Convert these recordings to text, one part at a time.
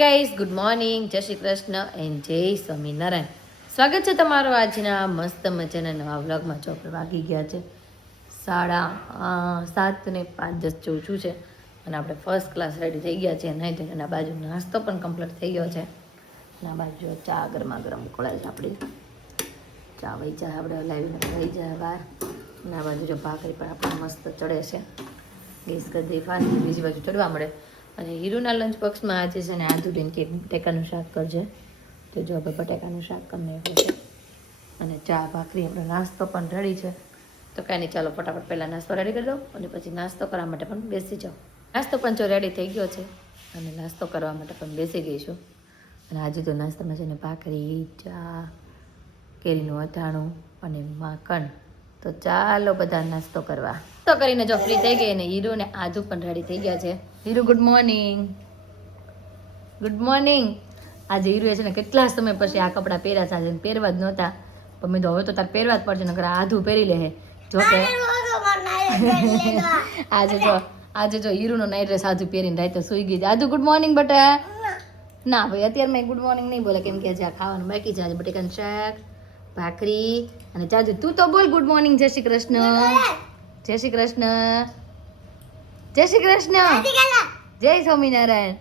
Guys good morning, જય Shri Krishna and જય સ્વામિનારાયણ. સ્વાગત છે તમારો આજના મસ્ત મજાના નવા વ્લોગમાં. જો આપણે વાગી ગયા છે 7:05 જેવું છે અને આપણે ફર્સ્ટ ક્લાસ રેડી થઈ ગયા છે. નહીં તો એના બાજુ નાસ્તો પણ કમ્પ્લીટ થઈ ગયો છે. એના બાજુ ચા ગરમા ગરમ ખોળાય છે. આપણી ચા વહી ચા આપણે લાવીને થઈ જાય બહાર. એના બાજુ જો ભાખરી પણ આપણે મસ્ત ચડે છે. ગેસ કરી દઈ ફાની બીજી બાજુ ચડવા મળે. અને હીરુના લંચ બોક્સમાં આજે છે ને આદુડીને કે બટેકાનું શાક કરજે. તો જો આપણે બટેકાનું શાક કરીને એટલે છે અને ચા ભાખરી આપણો નાસ્તો પણ રેડી છે. તો કાંઈ નહીં, ચાલો ફટાફટ પહેલાં નાસ્તો રેડી કરી દો અને પછી નાસ્તો કરવા માટે પણ બેસી જાઓ. નાસ્તો પણ જો રેડી થઈ ગયો છે અને નાસ્તો કરવા માટે પણ બેસી ગઈ છું. અને આજે તો નાસ્તામાં છે ને ભાખરી, ચા, કેરીનું અથાણું અને માખણ. તો ચાલો બધા નાસ્તો કરવા. તો કરીને જો ફ્રી થઈ ગઈ અને હીરુ ને આદુ પણ રેડી થઈ ગયા છે. Hiru good morning. Good morning. આજે હીરુએ છે ને કેટલા સમય પછી આ કપડાં પહેર્યા છે. આજે પહેરવા જ નહોતા પણ મેં તો હવે તો તાર પહેરવા જ પડશે, નકર આધું પહેરી લે. જો કે આજે જો હીરુનો નાઈટ ડ્રેસ આધું પહેરીને રાતે સુઈ ગઈ. આધુ ગુડ મોર્નિંગ બટા. ના ભાઈ અત્યારે મેં ગુડ મોર્નિંગ નહીં બોલે, કેમ કે આજે આ ખાવાનું બાકી છે. આજે બટેકાનું શાક, ભાખરી અને ચાજુ. તું તો બોલ ગુડ મોર્નિંગ, જય શ્રી કૃષ્ણ. જય શ્રી કૃષ્ણ. જય શ્રી કૃષ્ણ. જય સ્વામિનારાયણ.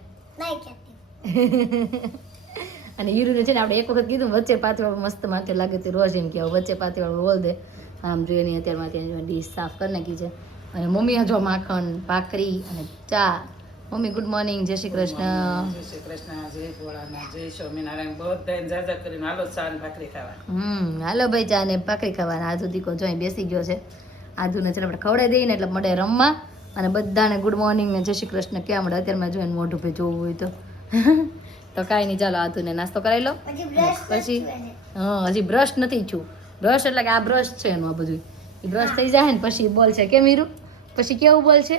અને હીરુને છે ને આપણે એક વખત કીધું વચ્ચે પાથવાળું મસ્ત માથે લાગે તે રોજ એમ કે વચ્ચે પાથવાળું રોલ દે. આમ જોઈએ નહીં અત્યારમાં ત્યાં ડીશ સાફ કરી નાખી છે. અને મમ્મી જો માખણ, ભાખરી અને ચા. મમ્મી ગુડ મોર્નિંગ, જય શ્રી કૃષ્ણ. જય શ્રી કૃષ્ણ, જય ભોળાનાથ, જય સ્વામિનારાયણ. બધાને જાજા કરીને હાલો ચા ને ભાખરી ખાવા. હાલો ભાઈ, ચા ને ભાખરી ખાવાના. આધુ દીકો જોઈ બેસી ગયો છે. આધુને છે આપણે ખવડાવી દઈએ ને એટલે મળે રમવા અને બધાને ગુડ મોર્નિંગ ને જય શ્રી કૃષ્ણ ક્યાં મળે. અત્યારમાં જોઈને મોઢું ભાઈ જોવું હોય તો કાંઈ નહીં, ચાલો આધુને નાસ્તો કરાવી લો. પછી હજી બ્રશ નથી છું. બ્રશ એટલે કે આ બ્રશ છે એનું આ બધું. એ બ્રશ થઈ જાય ને પછી બોલ છે કેમ હીરુ? પછી કેવું બોલ છે?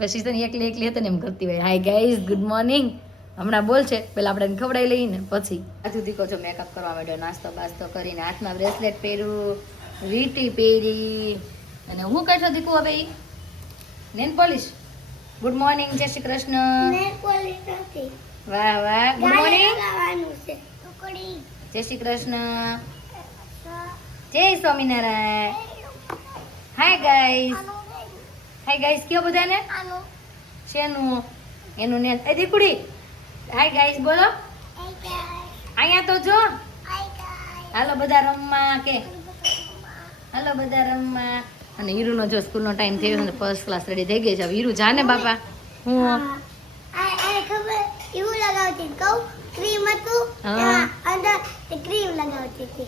પછી તો એકલી હતી ને એમ કરતી હોય હાય ગાઈઝ ગુડ મોર્નિંગ. હમણાં બોલ છે, પેલા આપણે ખવડાવી લઈએ ને પછી. આજુ દીકો જો મેકઅપ કરવા માંડ્યો, નાસ્તો બાસ્તો કરીને, હાથમાં બ્રેસલેટ પહેર્યું, વીંટી પહેરી અને હું કરશો દીકુ હવે નેલ પોલિશ. ગુડ મોર્નિંગ, જય શ્રી કૃષ્ણ. વાહ વાહ, ગુડ મોર્નિંગ, જય શ્રી કૃષ્ણ, જય Swaminarayan. Hi guys. Hi guys કયો બધાને. શેનું? એનું નેલ. એ દીકુડી હાય ગાઈઝ બોલો. અહીંયા તો જો. હાલો બધા રમવા કે. હાલો બધા રમવા. અને હીરુનો જો સ્કૂલનો ટાઈમ થયો છે, ફર્સ્ટ ક્લાસ રેડી થઈ ગઈ છે. હવે હીરુ જાને બાપા. હું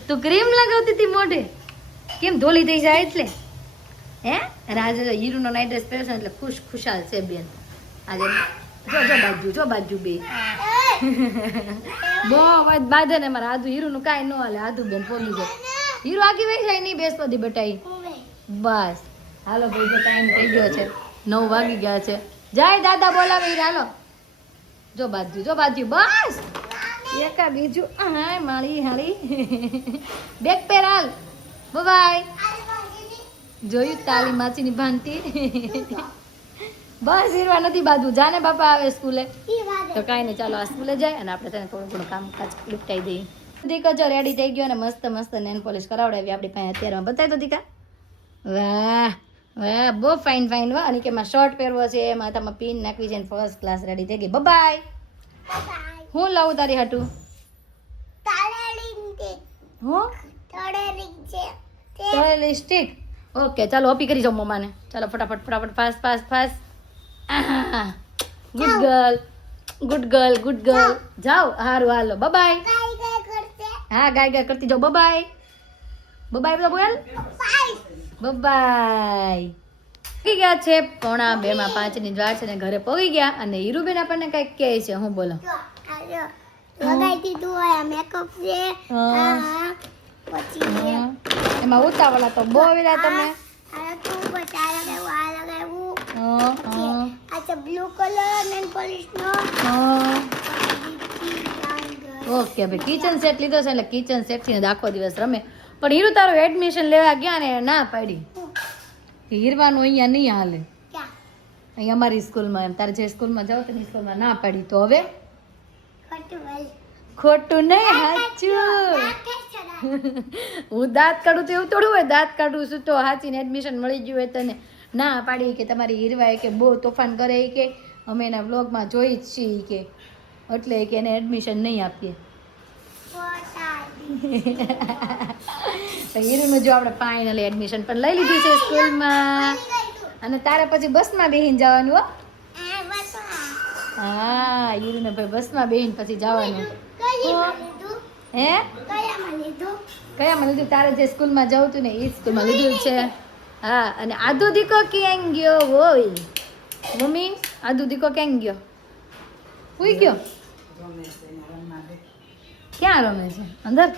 તું ક્રીમ લગાવતી હતી મોઢે? કેમ ધોલી થઈ જાય એટલે? હે આજે હીરુનો નાઈટ ડ્રેસ પહેર્યો છે એટલે ખુશાલ છે બેન. આજે જો બાજુ બે બહુ અવાજ બાંધે ને મારા આદુ. હીરુનું કાંઈ ન હાલે, આદુ બેન પોગી જાય. હીરુ આગી વહી જાય નહીં બેસતો દી બટાઈ. બસ હાલો ભાઈ, જો ટાઈમ થઈ ગયો છે, 9 વાગી ગયા છે. જાય દાદા બોલાવે હાલો. જો બાજુ બસ એકા બીજું હા માળી હાળી બેગ પહેર હાલ. બાય. જોયું તાલી માસીની ભાનતી. બસ હીરવા નથી બાજુ જાને બાપા આવે સ્કૂલે. તો કાંઈ નહીં, ચાલો આ સ્કૂલે જાય અને આપણે તેને થોડું ઘણું કામકાજ નિપટાઈ દઈએ. દીકો જો રેડી થઈ ગયો અને મસ્ત નેલ પોલિશ કરાવડાવી આપણી પાસે. અત્યારમાં બતાવી તો દીકા. વાહ વાહ, બહુ ફાઇન વાહ. અને કે એમાં શર્ટ પહેરવો છે, માથામાં પિન નાખવી છે, ફર્સ્ટ ક્લાસ રેડી થઈ ગઈ. બાય. હું લાવું તારી હાટું? હું તળેલી સ્ટીક. ઓકે ચાલો ઓપી કરી જાઓ મમ્માને. ચાલો ફટાફટ ફાસ્ટ. ગુડ ગર્લ જાઓ. હારું હાલો બાય. હા ગાય કરતી જાઓ. બાય બધા બોલ. બાય. પહોંચી ગયા છે 4:45 ની વાર છે ને ઘરે પહોંચી ગયા. અને હીરુબેન આપણને કઈક કહે છે. હું બોલો? એમાં ઉતાવળા તો બહુ વેલા તમે. ઓકે ભાઈ, કિચન સેટ લીધો છે એટલે કિચન સેટ થી આખો દિવસ રમે. પણ હીરુ તારું એડમિશન લેવા ગયા ને ના પાડી. હીરવાનું અહીંયા નહીં હાલે. અહીં અમારી સ્કૂલમાં એમ તારે જે સ્કૂલમાં જાઓ તેની સ્કૂલમાં ના પાડી તો હવે ખોટું નહીં સાચું હું દાંત કાઢું તો એવું થોડું હોય દાંત કાઢું છું તો સાચીને એડમિશન મળી ગયું હોય તને ના પાડી કે તમારી હીરવાએ કે બહુ તોફાન કરે કે અમે એના વ્લોગમાં જોઈ જ છીએ કે એટલે કે એને એડમિશન નહીં આપીએ તો હીરુનું જો આપણે ફાઇનલી એડમિશન પણ લઈ લીધું છે સ્કૂલમાં અને તારે પછી બસમાં બેહીને જવાનું હો હા હીરુને ભાઈ બસમાં બેહીને પછી જવાનું હે કયામાં લીધું તારે જે સ્કૂલમાં જવું હતું ને એ સ્કૂલમાં લીધું છે હા અને આદુ દીકો ક્યાં ગયો હોય મમ્મી આદુ દીકો ક્યાં ગયો હુઈ ગયો ક્યાં રમે છે અંદર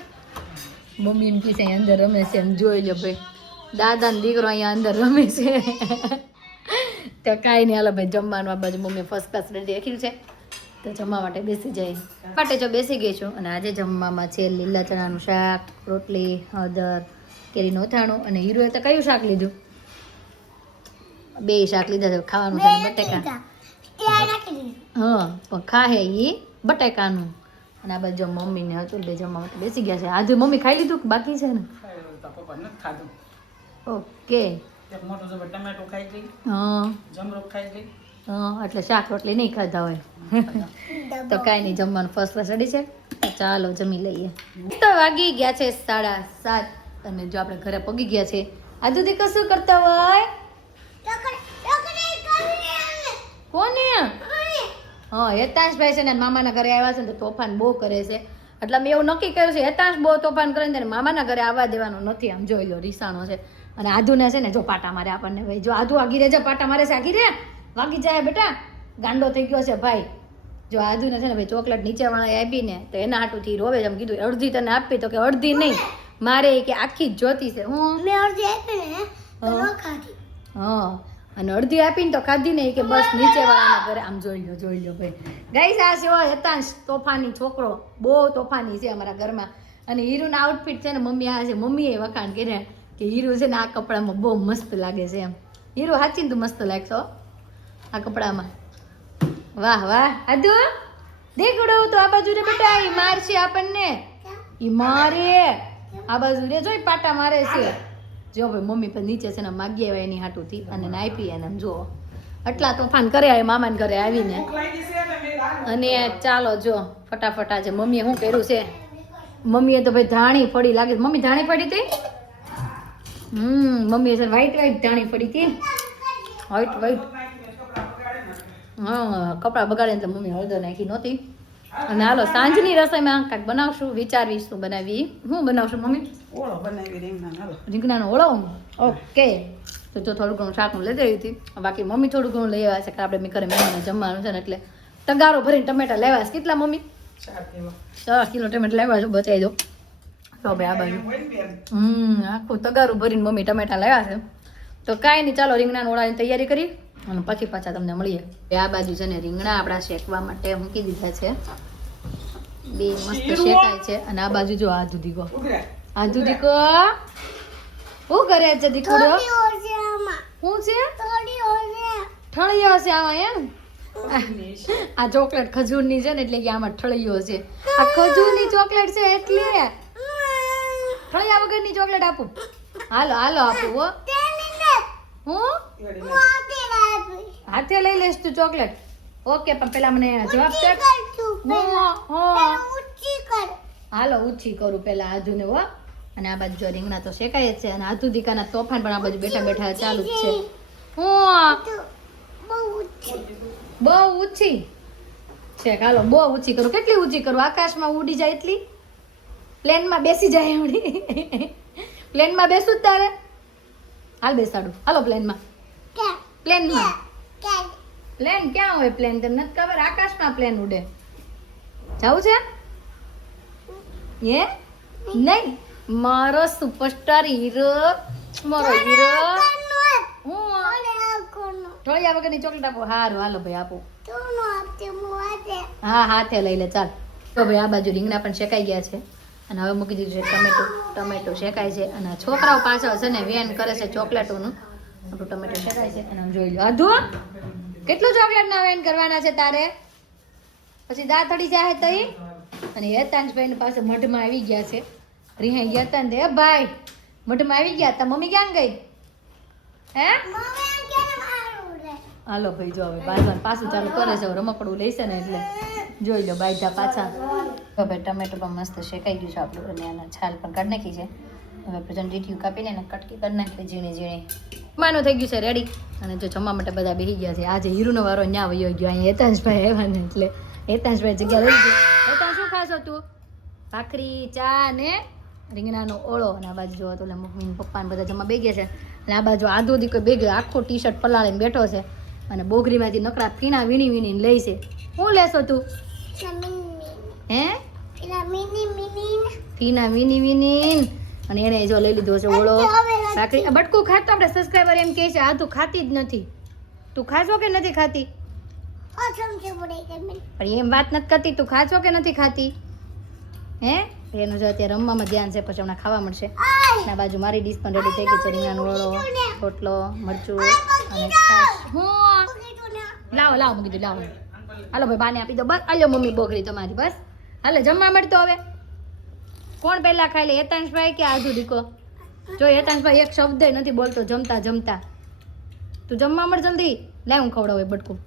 મમ્મી એમ કહે છે અંદર રમે છે એમ જોઈ લો ભાઈ દાદા ને દીકરો અહીંયા અંદર રમે છે તો કાંઈ નહીં હાલો ભાઈ જમવાનું આ બાજુ મમ્મી ફર્સ્ટ ક્લાસ રેડી રાખ્યું છે તો જમવા માટે બેસી જાય માટે જો બેસી ગઈ છું અને આજે જમવામાં છે લીલા ચણાનું શાક રોટલી હળદર કેરીનું અથાણું અને હીરોએ તો કયું શાક લીધું બે શાક લીધા છે ખાવાનું છે બટેકા હા પણ ખાહે એ બટેકાનું અને આ બાજુ મમ્મીને હતું બે જમવા માટે બેસી ગયા છે આજે મમ્મી ખાઈ લીધું કે બાકી છે ને પપ્પા નથી ખાધું ઓકે એક મોટું જબર ટમેટો ખાઈ ગઈ હા જમરૂ ખાઈ ગઈ હા એટલે શાક રોટલી નહીં ખાધા હોય તો કાંઈ નહીં જમવાનું ફર્સ્ટ ક્લાસ રેડી છે તો ચાલો જમી લઈએ તો વાગી ગયા છે 7:30 અને જો આપણે ઘરે પગી ગયા છે આજુ દીકરો શું કરતા હોય કોને હા હેતાંશભાઈ છે ને મામાના ઘરે આવ્યા છે ને તો તોફાન બહુ કરે છે એટલે મેં એવું નક્કી કર્યું છે હેતાંશ બહુ તોફાન કરે ને મામાના ઘરે આવવા દેવાનું નથી આમ જોઈ લો રીસાણો છે અને આધુને છે ને જો પાટા મારે આપણને ભાઈ જો આધુ આગી રે જો પાટા મારે છે આગી રે વાગી જાય બેટા ગાંડો થઈ ગયો છે ભાઈ જો આધુને છે ને ભાઈ ચોકલેટ નીચેવાળા આપીને તો એના હાટુથી રોવે છે એમ કીધું અડધી તને આપી તો કે અડધી નહીં મારે કે આખી જ જોતી છે હું હા અને અડધી આપીને તો ખાધી નહીં કે બસ નીચેવાળાના ઘરે આમ જોઈ લો ભાઈ ગાઈસ આ છે હેતાંશ તોફાની છોકરો બહુ તોફાની છે અમારા ઘરમાં અને હીરુના આઉટફિટ છે ને મમ્મી આ છે મમ્મીએ વખાણ કર્યા કે હીરો છે ને આ કપડામાં બહુ મસ્ત લાગે છે એમ હીરો હાચીને તું મસ્ત લાગશો આ કપડામાં વાહ વાહ આદુ દેખડો તો આ બાજુ રે બેટા ઈ મારશે આપણને ઈ મારે આ બાજુ રે જોઈ પાટા મારે છે જો ભાઈ મમ્મી પણ નીચે છે ને માગી આવ્યા એની હાટુથી અને નાઈપી એને આમ જુઓ આટલા તોફાન કરે આવે મામાને ઘરે આવીને અને ચાલો જો ફટાફટ આજે મમ્મીએ શું કર્યું છે મમ્મીએ તો ભાઈ ધાણી ફળી લાગે મમ્મી ધાણી ફળી હતી મમ્મીએ છે વ્હાઈટ ધાણી ફળી હતી વ્હાઈટ હા કપડાં બગાડે એટલે મમ્મી હળદર નાખી નહોતી અને હાલો સાંજની રસોઈમાં કાંઈક બનાવશું વિચારવીશ શું બનાવી શું બનાવશું મમ્મી ઓળો બનાવી રીંગણાનો ઓળો ઓકે તો જો થોડું ઘણું શાક હું લઈ આવી હતી બાકી મમ્મી થોડું ઘણું લઈ આવ્યા છે કે આપણે ઘરે મહેમાનને જમવાનું છે ને એટલે તગારો ભરીને ટમેટા લેવા છે કેટલા મમ્મી 4 કિલો ટમેટા લેવા છો બચાવી દો તો ભાઈ આ બાજુ આખું તગારું ભરીને મમ્મી ટમેટા લેવા છે તો કાંઈ નહીં ચાલો રીંગણાના ઓળાની તૈયારી કરી અને પછી પાછા તમને મળીએ આ બાજુ છે ને રીંગણા આપણા શેકવા માટે મૂકી દીધા છે બે મસ્ત શેકાય છે અને આ બાજુ જો આધુ દીકો શું કરે છે દીકરો શું છે ઠળિયો છે આમાં એમ આ ચોકલેટ ખજૂરની છે ને એટલે કે આમાં ઠળિયો છે આ ખજૂરની ચોકલેટ છે એટલે ઠળિયા વગરની ચોકલેટ આપું હાલો આપું હો હું હાથે લઈ લઈશ તું ચોકલેટ ઓકે પણ પેલા મને જવાબ દે હાલો ઊંચી કરું પેલા આધુને હો અને આ બાજુ જો રીંગણા તો શેકાય જ છે અને આધુ દીકાના તોફાન પણ આ બાજુ બેઠા બેઠા ચાલુ જ છે બહુ ઊંચી છે હાલો બહુ ઊંચી કરું કેટલી ઊંચી કરું આકાશમાં ઉડી જાય એટલી પ્લેનમાં બેસી જાય એવડી પ્લેનમાં બેસું જ તારે હાલ બેસાડું હાલો પ્લેનમાં પ્લેન ક્યાં હોય પ્લેન તમને નથી ખબર આકાશમાં પ્લેન ઉડે જાવું છે નહીં મારો સુપરસ્ટાર હીરો મારો હીરો ઠળિયા વગરની ચોકલેટ આપો હારું હાલો ભાઈ આપો હા હાથે લઈ લે ચાલ તો ભાઈ આ બાજુ રીંગણા પણ શેકાઈ ગયા છે અને હવે મૂકી દીધું છે ટમેટો શેકાય છે અને છોકરાઓ પાછળ છે ને વેન કરે છે ચોકલેટોનું આપણું ટમેટો શેકાય છે અને જોઈ લો આધુ કેટલું ચોકલેટ ના વેન કરવાના છે તારે? પછી દાંતડી જાય તો ઈ અને હેતાંશભાઈ પાસે મઢમાં આવી ગયા છે. રિહાઈ ગયા હતા ને ભાઈ મઢમાં આવી ગયા તા. મમ્મી ક્યાં ગઈ? હે હાલો ભાઈ જો હવે બાંધવાનું પાછું ચાલુ કરે છે. રમકડું લેશે ને એટલે જોઈ લો બાયધા પાછા. હવે ટમેટો પણ મસ્ત શેકાઈ ગયું છે આપણું અને આના છાલ પણ કાઢી નાખી છે. હવે આપણે ડીટીયું કાપીને એને કટકી કરી નાખીએ ઝીણી ઝીણી. જમવાનું થઈ ગયું છે રેડી અને જો જમવા માટે બધા બેસી ગયા છે. આજે હીરુનો વારો ન્યા વયો ગયો. અહીંયા હેતાંશભાઈ આવ્યા ને એટલે હેતાંશભાઈ જગ્યા લઈ ગઈ. હેતાંશ શું ખાશો તું? ભાખરી ચા ને રીંગણાનો ઓળો. અને આ બાજુ જોવા તો એટલે મમ્મી પપ્પા ને બધા જમવા બે ગયા છે. અને આ બાજુ આધો દીકો બે ગયો આખો ટી શર્ટ પલાળીને બેઠો છે અને બોગરીમાંથી નકરા ફીણા વીણી વીણીને લઈ છે. શું લેશો તું? હે ફીણા વીણી વીણી અને એને જો લઈ લીધો છે ઓળો ભાખરી. બટકું ખાતો આપણે સબસ્ક્રાઈબર એમ કહે છે આ તું ખાતી જ નથી. તું ખાશો કે નથી ખાતી? પણ એમ વાત નથી કરતી. તું ખાશો કે નથી ખાતી? હે એનું જો અત્યારે રમવામાં ધ્યાન છે પછી હમણાં ખાવા મળશે. ના બાજુ મારી ડીશ પણ રેડી થઈ ગઈ છે. રીંગણાનો ઓળો રોટલો મરચું અને છાશ. હું લાવો લાવો મૂકી દઉં લાવો. હાલો ભાઈ બાને આપી દો બસ. આલ્યો મમ્મી બોગરી તમારી બસ. હાલે જમવા મળતો હવે કોણ પહેલા ખાઈ લે હેતાંશભાઈ કે આધુ દીકો? જો હેતાંશભાઈ એક શબ્દ નથી બોલતો જમતા જમતા. તું જમવા મળ જલ્દી. લાય હું ખવડાવું બટકું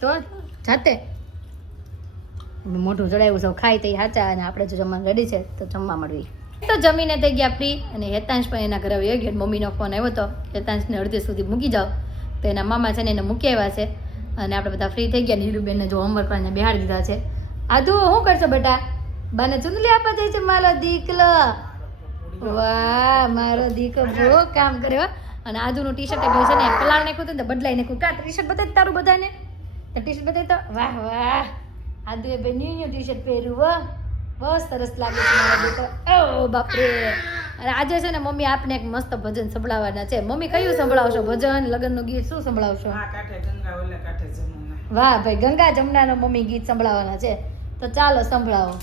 તો જાતે મોઢું ચડાવ્યું સૌ ખાઈ તઈ સાચા. અને આપણે જો જમવાનું રેડી છે તો જમવા મળવી. તો જમીને થઈ ગયા ફ્રી અને હેતાંશભાઈ એના ઘરે આવી ગયો. મમ્મીનો ફોન આવ્યો હતો હેતાંશને અડધી સુધી મૂકી જાઓ તો એના મામા છે ને એને મૂકી આવ્યા છે અને આપણે બધા ફ્રી થઈ ગયા. નીરુબેનને જો હોમવર્ક કરીને બેહાડી દીધા છે. આધુ શું કરશો બેટા? બાને ચુંદલી આપવા જાય છે મારો દીકલો. વાહ મારો દીકરો બહુ કામ કર્યો. અને આધુનું ટી શર્ટ છે ને પલાળ નાખ્યું હતું ને બદલાઈ નાખ્યું. કા ટી શર્ટ બતાવી તારું બધાને ટી શર્ટ બતાવી તો વાહ વાહ આધુ એ ભાઈ ન્યુ ટી શર્ટ પહેર્યું. બહુ સરસ લાગે છે મારા દીકરો. ઓ બાપરે. અને આજે છે ને મમ્મી આપને એક મસ્ત ભજન સંભળાવવાના છે. મમ્મી કયું સંભળાવશો ભજન? લગ્નનું ગીત શું સંભળાવશો? વાહ ભાઈ ગંગા જમનાનો મમ્મી ગીત સંભળાવવાના છે તો ચાલો સંભળાવો.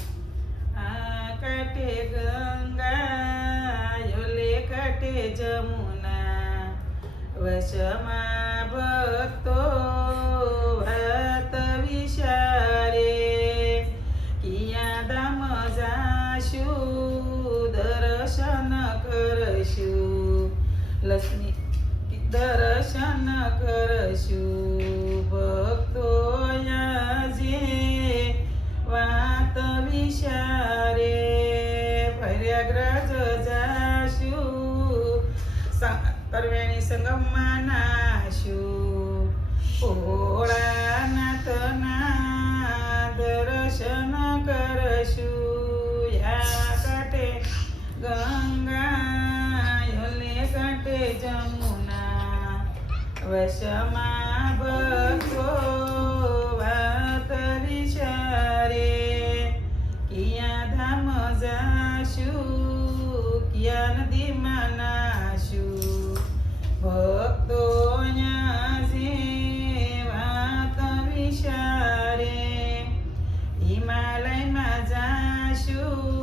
કાંઠે ગંગા યોલે કાંઠે જમુના વશમાં ભક્તો વાત વિચારે કિયા ધામ જાશું દર્શન કરશું લક્ષ્મી દર્શન કરશું ભક્તો આજે વાત વિચારે પ્રયાગરાજ જાશું તરવેણી સંગમમાં નાશું ભોળાનાથના દર્શન કરશું યા કાંઠે ગંગા યોલે કાંઠે જમુના વશમાં ભક્તો વાત વિચારે કિયા ધામ જાશું કિયા નદીમાં નાશું ભક્તો વાત વિચારે હિમાલયમાં જાશું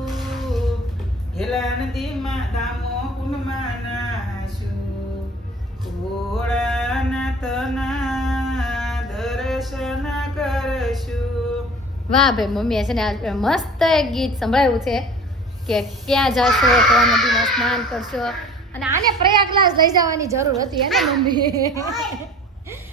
ઘેલા નદીમાં ધામો કુંડમાં નાશું ભોળાનાથના દર્શન કરશું. વાહ ભાઈ મમ્મીએ છે ને આ મસ્ત એક ગીત સંભળાવ્યું છે કે ક્યાં જાશો કયા નદીમાં સ્નાન કરશો. અને આને પ્રયાગરાજ લઈ જવાની જરૂર હતી એને મમ્મી.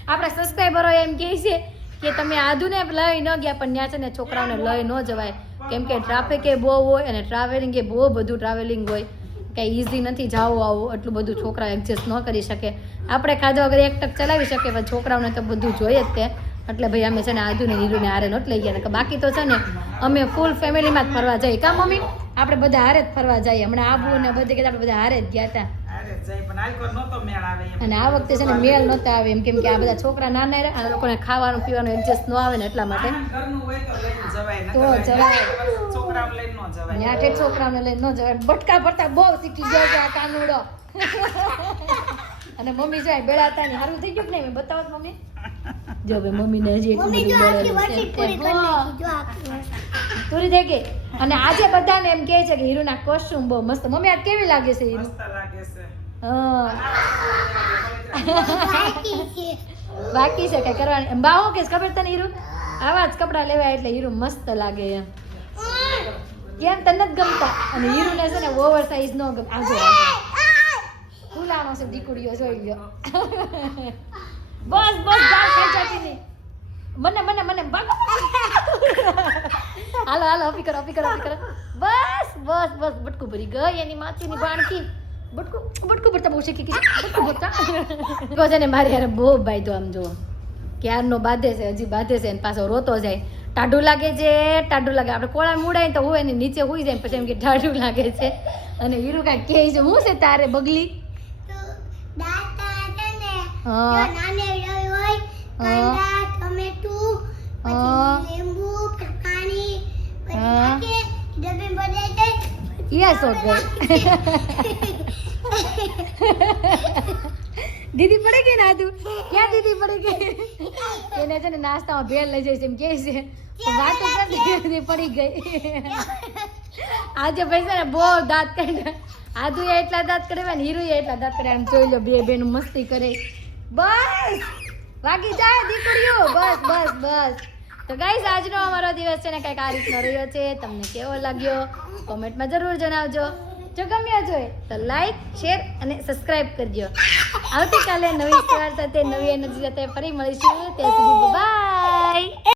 આપણા સબસ્ક્રાઈબરો એમ કહે છે કે તમે આધુને લઈ ન ગયા પણ ત્યાં છે ને છોકરાઓને લઈ ન જવાય કેમ કે ટ્રાફિક એ બહુ હોય અને ટ્રાવેલિંગ એ બહુ બધું ટ્રાવેલિંગ હોય. કંઈ ઇઝી નથી જાવું આવું એટલું બધું છોકરા એડજસ્ટ ન કરી શકે. આપણે ખાધા વગર એક ટક ચલાવી શકીએ પણ છોકરાઓને તો બધું જોઈએ જ તે. એટલે ભાઈ અમે છે ને આધુને નીરુને હારે નહોત લઈ ગયા. બાકી તો છે ને અમે ફૂલ ફેમિલીમાં જ ફરવા જઈએ. કા મમ્મી? આપણે બધા હારે જ ફરવા જઈએ. હમણાં આબુ ને બધે કે આપણે બધા હારે જ ગયા હતા. અને આ વખતે છે ને મેળ નહોતા આવે એમ કેમ કે આ બધા છોકરા નાના રહે અને લોકોને ખાવાનું પીવાનું એડજસ્ટ ન આવે ને એટલા માટે તો જવાય. ત્યાં ઠેઠ છોકરાઓને લઈને ન જવાય. બટકા ભરતા બહુ શીખી ગયો છે આ કાનુડો. અને મમ્મી જાય બેડા હતા ને સારું થઈ ગયું ને મેં બતાવો મમ્મી. જો ભાઈ મમ્મીને હજી એક પૂરી થઈ ગઈ. અને આજે બધાને એમ કહે છે કે હીરુના કોસ્ટ્યુમ બહુ મસ્ત. મમ્મી આજ કેવી લાગે છે હીરુ? બાકી છે કઈ કરવાની એમ બા હું કેસ ખબર તને હીરું આવા જ કપડાં લેવાય એટલે હીરું મસ્ત લાગે એમ કેમ તને નથી ગમતા અને હીરુને છે ને ઓવર સાઇઝ નો ગમે આજે ફૂલાણો છે દીકરીઓ જોઈ લ્યો બસ બસ ગાલ ખેંચાતી નહીં મને મને મને ભાગો હાલો હાલો અપી કરો બસ બસ બસ બટકું ભરી ગઈ એની માથીની બાણકી બટકું ભરતા બહુ શીખી ગઈ બટકું ભરતા છે ને મારી યાર બહુ બાયદો આમ જો ક્યારનો બાંધે છે હજી બાંધે છે અને પાછો રોતો જાય ટાઢું લાગે છે ટાઢું લાગે આપણે કોળા મૂડાય તો હોય ને નીચે હોઈ જાય પછી એમ કે ટાઢું લાગે છે અને હીરું કાંઈ કહે છે હું છે તારે બગલી હા યસ ઓકે દીદી પડી ગઈ ના તું ક્યાં દીદી પડી ગઈ એને છે ને નાસ્તામાં ભેળ લઈ જઈશ એમ કે છે વાતો કરતી પડી ગઈ આજે પૈસા ને બહુ દાંત કાઢ્યા આદુ એટલા દાંત કાઢ્યા ને હીરુ એટલા દાંત કાઢ્યા આમ જોઈ લો બે બેનું મસ્તી કરે બસ વાગી જાય દીકરીઓ બસ બસ બસ તો ગાઈસ આજનો અમારો દિવસ છે ને કંઈક આ રીતનો રહ્યો છે તમને કેવો લાગ્યો કોમેન્ટમાં જરૂર જણાવજો જો ગમ્યો જોઈએ તો લાઈક શેર અને સબસ્ક્રાઇબ કરજો આવતીકાલે નવી સ્ટાર સાથે નવી એનર્જી સાથે ફરી મળીશું ત્યાં સુધી બાય